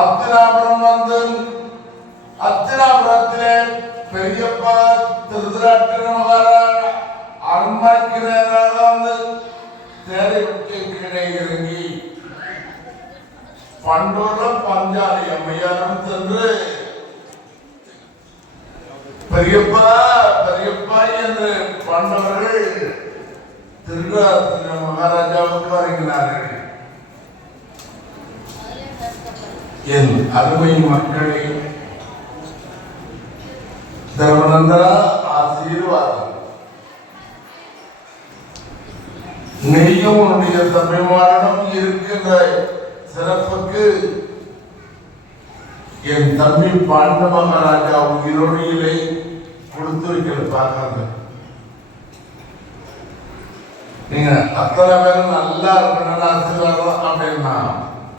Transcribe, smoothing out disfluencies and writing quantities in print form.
அத்தினாபுரம் வந்து அத்தினாபுரத்திலே பெரியப்பா திருதராட்டிர மகாராஜ் அரண்மனைக்கு நேராக வந்து தேரை விட்டு கீழே இறங்கி பண்டோரம் பஞ்சாலி அம்மையாரும் சென்று பெரியப்பா பெரியப்பா என்று பாண்டவர்கள் திருதராட்டிர மகாராஜாவுக்கு வருகிறார்கள். என் அருமை மக்களே, தர்மநந்தா ஆசீர்வாதம். நீயும் உன்னுடைய தம்பிமாரிடம் இருக்கின்ற சிறப்புக்கு என் தம்பி பாண்ட மகாராஜா உயிரோடியிலே கொடுத்து வைக்கிற பார்க்கறது. நீங்க அத்தனை பேரும் நல்லா இருக்கணும்னு ஆசீர்வாதம் அப்படின்னா